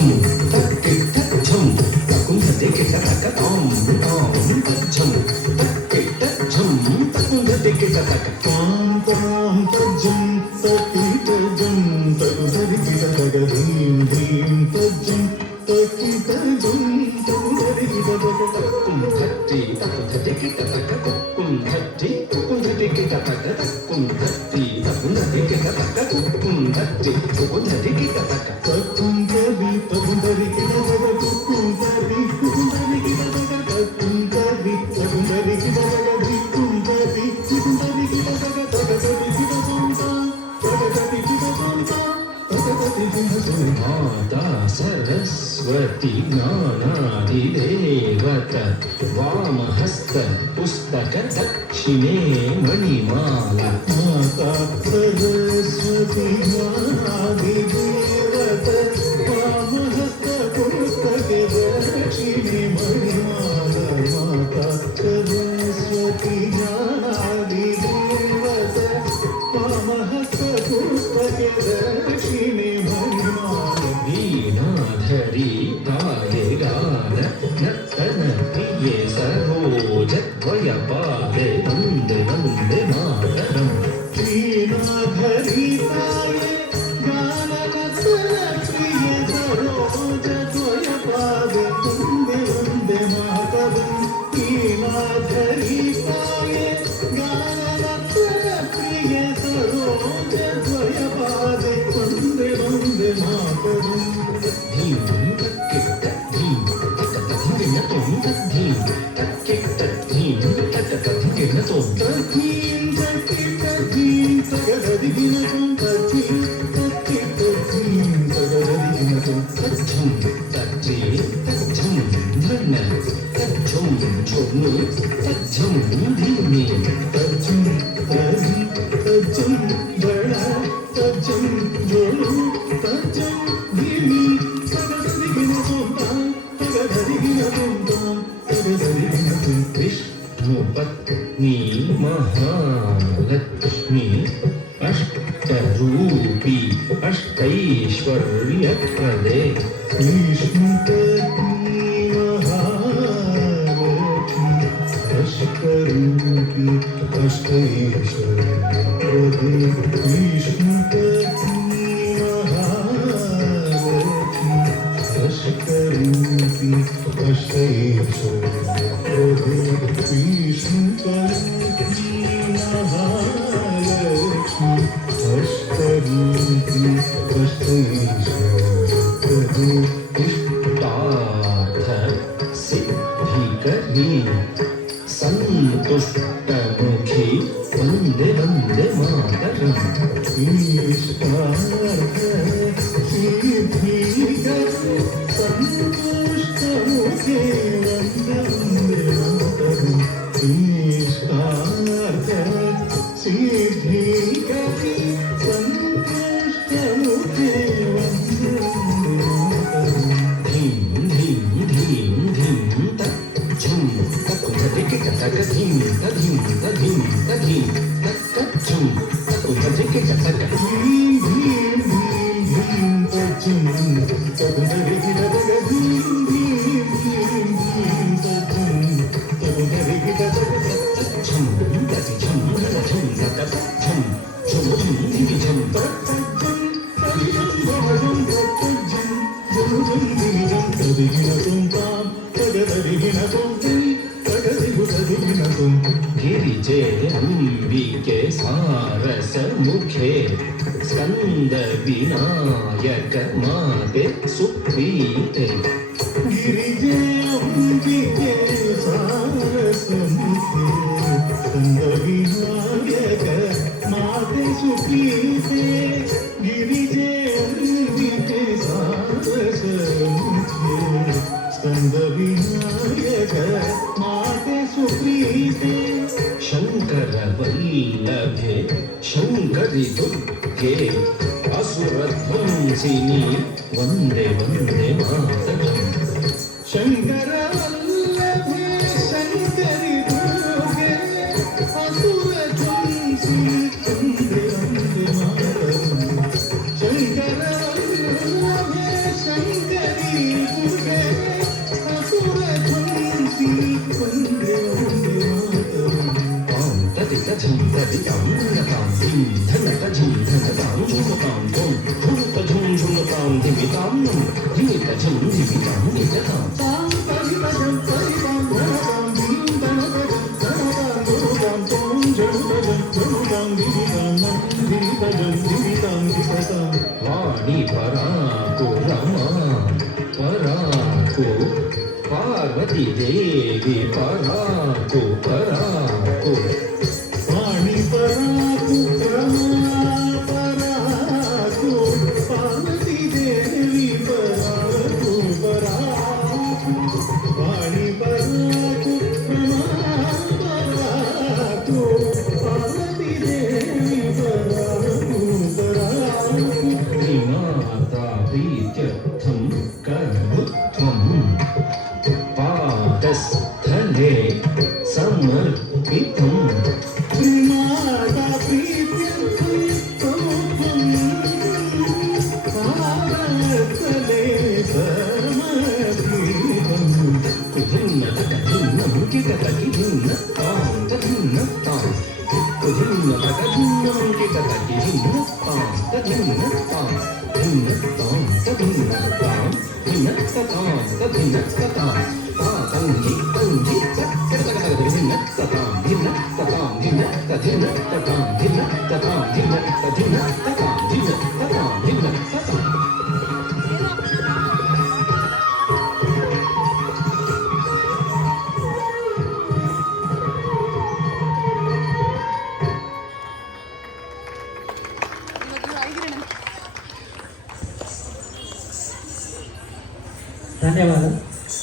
ಝಂ ತಕ್ಕಿಟ್ಟ ಝಂ ತಕುಂಧತೆ ಕಿಟ್ಟ ತಕ ತಾಂ ತಾಂ ಝಂ ತಕ್ಕಿಟ್ಟ ಝಂ ತಕುಂಧತೆ ಕಿಟ್ಟ ತಕ ತಾಂ ತಾಂ ತಜ್ಜಂ ತಕ್ಕಿಟ್ಟ ಝಂ ತಕುಂಧತೆ ಕಿಟ್ಟ ತಕ ಧೀಂ ಧೀಂ ತಜ್ಜಂ ತಕ್ಕಿಟ್ಟ ಝಂ ತಕುಂಧತೆ ಕಿಟ್ಟ ತಕ ತಕ್ಕುಂಧತೆ ತಕುಂಧತೆ ಕಿಟ್ಟ ತಕ ತಕ್ಕುಂಧತೆ ತಕುಂಧತೆ ಕಿಟ್ಟ ತಕ ತಕ್ಕುಂಧತೆ ತಕುಂಧತೆ ಕಿಟ್ಟ ತಕ ತಕ್ಕುಂಧತೆ ತಕುಂಧತೆ ಕಿಟ್ಟ ತಕ ತಕ್ಕುಂಧರಿ ತಕುಂಧರಿ ಕಿಟ್ಟ ತಕ ತಕ್ಕುಂಧರಿ ತಕುಂಧರಿ ಕಿಟ್ಟ ತಕ ತಕ್ಕುಂಧರಿ ತಕುಂಧರಿ ಕಿಟ್ಟ ತಕ ತಕ್ಕುಂಧರಿ ತಕುಂಧರಿ ಕಿಟ್ಟ ತಕ ತಕತರಿ ಕಿಟ್ಟ ಸಂತ ತಕತರಿ ಕಿಟ್ಟ ಸಂತ ತಕತರಿ ಕಿಟ್ಟ ಸಂತ ಮಾತಾ ಸರಸ್ವತಿ ಜ್ಞಾನಾದಿ ದೇವತ ವಾಮಹಸ್ತ ಪುಸ್ತಕ ದಕ್ಷಿಣೆ ಮಣಿಮಾಲ ಮಾತಾ ಸರಸ್ವತಿ ಜ್ಞಾನಾದಿ ದೇವತ ವಾಮಹಸ್ತ ಪುಸ್ತಕ ದಕ್ಷಿಣೆ ಮಣಿಮಾಲ ಮಾತಾ ಸರಸ್ವತಿ ಜ್ಞಾನಾದಿ ದೇವತ ವಾಮಹಸ್ತ ಪುಸ್ತಕ ದಕ್ಷಿಣೆ ಮಣಿಮಾಲ ವೀಣಾಧರಿ ತಾಯೆ ಗಾನ ನರ್ತನ ಪ್ರಿಯೆ ಸರೋಜ ದ್ವಯಪಾದೆ ವಂದೇ ವಂದೇ ಮಾತರಂ ವೀಣಾಧರಿ ತಾಯೆ ಗಾನ ನರ್ತನ ಪ್ರಿಯೆ ಸರೋಜ ದ್ವಯಪಾದೆ ವಂದೇ ವಂದೇ ಮಾತರಂ ವೀಣಾಧರಿ ತಾಯೆ ಗಾನ ನರ್ತನ ಪ್ರಿಯೆ ಸರೋಜ ದ್ವಯಪಾದೆ ವಂದೇ ವಂದೇ ಮಾತರಂ ಧೀಂ ತಕ್ಕಿಟ್ಟ ಧೀಂ ತಕತಧಿಗಿನ ತೋಂ ತದ್ಧೀಂ ತಕ್ಕಿಟ್ಟ ಧೀಂ ತಕತಧಿಗಿನ ತೋಂ ತದ್ಧೀಂ ತಕ್ಕಿಟ್ಟ ಧೀಂ ತಕತಧಿಗಿನ ತೋಂ ತದ್ಧೀಂ ತಕ್ಕಿಟ್ಟ ಧೀಂ ತಕತಧಿಗಿನ ತೋಂ ತಜ್ಜಂ ತಜ್ಜೇ ತಜ್ಜಂ ಧನ ತಜ್ಜಂ ಝೊನ್ನು ತಜ್ಜಂ ಧೀಮಿ ತಜ್ಜಂ ತರಿ ತಜ್ಜಂ ಧನ ತಜ್ಜಂ ಝೊನ್ನು ತಜ್ಜಂ ಧೀಮಿ ತಕತಧಿಗಿನ ತೋಂ ತಕತಧಿಗಿನ ತೋಂ ತಕತಧಿಗಿನ ತೋಂ ವಿಷ್ಣು ಪತ್ನಿ ಮಹಾಲಕ್ಷ್ಮಿ ಅಷ್ಟರೂಪಿ ಅಷ್ಟೈಶ್ವರ್ಯಪ್ರದೆ ವಿಷ್ಣು ಪತ್ನಿ ಮಹಾಲಕ್ಷ್ಮಿ ಅಷ್ಟರೂಪಿ ಅಷ್ಟೈಶ್ವರ್ಯಪ್ರದೆ ವಿಷ್ಣು ಪತ್ನಿ ಮಹಾಲಕ್ಷ್ಮಿ ಅಷ್ಟರೂಪಿ ಅಷ್ಟೈಶ್ವರ್ಯಪ್ರದೆ ವಿಷ್ಣು ಪತ್ನಿ ಮಹಾಲಕ್ಷ್ಮಿ ಅಷ್ಟರೂಪಿ ಅಷ್ಟೈಶ್ವರ್ಯಪ್ರದೆ ಇಷ್ಟಾರ್ಥ ಸಿದ್ಧಿಕರಿ ಸಂತುಷ್ಟಮುಖಿ ವಂದೇ ವಂದೇ ಮಾತರಂ ಇಷ್ಟಾರ್ಥ ಸಿದ್ಧಿಕರಿ ಸಂತುಷ್ಟಮುಖಿ ವಂದೇ ವಂದೇ ಮಾತರಂ ಇಷ್ಟಾರ್ಥ ಸಿದ್ಧಿಕರಿ ಸಂತುಷ್ಟಮುಖಿ ವಂದೇ ವಂದೇ ಮಾತರಂ ಧೀಂ ಧೀಂ ಧೀಂ ಧೀಂ ತಜ್ಜಂ ತಕುಂಧತೆ ಕಿಟ್ಟ ತಕ ಧೀಂ ತಧೀಂ ತಧೀಂ ತಧೀಂ ತಕ್ಕಜ್ಜಂ ತಕುಂಧತೆ ಕಿಟ್ಟ ತಕ ಧೀಂ ಧೀಂ ಧೀಂ ಧೀಂ ತಜ್ಜಂ ತಕುಂಧತೆ ಕಿಟ್ಟ ತಕ ಧೀಂ ಧೀಂ ಧೀಂ ಧೀಂ ತಜ್ಜಂ ತಕುಂಧತೆ ಕಿಟ್ಟ ತಕ ತಜ್ಜಂ ತಜ್ಜಂ ತಜ್ಜಂ ತಕಜ್ಜಂ ಝಂ ಧಿಗಿ ಝಂ ತಜ್ಜಂ ತಜ್ಜಂ ಝಂ ತಜ್ಜಂ ಝಂ ಧಿಗಿ ಝಂ ತದಿಗಿನ ತೋಂ ತಾಂ ತಗದದಿಗಿನ ತೋಂ ತಗದಿಗುತದಿಗಿನ ತೋಂ ಗಿರಿಜೆ ಅಂಬಿಕೆ ಸಾರಸ ಮುಖೆ ಸ್ಕಂದ ವಿನಾಯಕ ಮಾತೆ ಸುಪ್ರೀತೆ ಗಿರಿಜೆ ಅಂಬಿಕೆ ಸಾರಸ ಮುಖೆ ಸ್ಕಂದ ವಿನಾಯಕ ಮಾತೆ ಸುಪ್ರೀತೆ ಗಿರಿಜೆ ಅಂಬಿಕೆ ಸಾರಸ ಮುಖೆ ಸ್ಕಂದ ವಿನಾಯಕ ಮಾತೆ ಸುಪ್ರೀತೆ ಶಂಕರ ವಲ್ಲಭೆ ಶಂಕರಿ ದುರ್ಗೆ ಅಸುರಧ್ವಂಸಿನಿ ವಂದೇ ವಂದೇ ಮಾತರಂ ಶಂಕರ ವಲ್ಲಭೆ ಶಂಕರಿ ದುರ್ಗೆ ಅಸುರಧ್ವಂಸಿನಿ ವಂದೇ ವಂದೇ ಮಾತರಂ ಶಂಕರ ವಲ್ಲಭೆ ಶಂಕರಿ జిమిత ఝం జిమిత జిమిత తాం పరి పదం పరి పం ధరం దిం దన పదం ధరం దురం తం జం పదం దురం దివితం దివితం దివితం దివితం వాణి పరాకు రమా పరాకు పార్వతీ దేవి పరాకు పరాకు వాణి పరాకు రమా పరాకు పార్వతీ దేవి పరాకు పరాకు వాణి పరాకు రమా పరాకు పార్వతీ దేవి పరాకు పరాకు శ్రీమాతా ప్రీత్యర్థం కర్మత్వం పాదస్థలే సమర్పితం శ్రీమాతా ప్రీత్యర్థం పాదస్థలే సమర్పితం కుధిన్న తకధిన్న ముకిత తకిధిన్న తాం తధిన్న తాం కుధిన్న తకధిన్న ముకిత తకిధిన్న తాం తధిన్న తాం ధిన్న తాం తధిన్న తాం ధిన్న తాం తధిన్న తాం తంగి తంగి తకతకతక ధిన్న తాం ధిన్న తాం ధిన్న తధిన్న తాం ధిన్న తాం ధిన్న తధిన్న తాం ధిన్న తాం ధిన్న తాం ధన్యవాదాలు.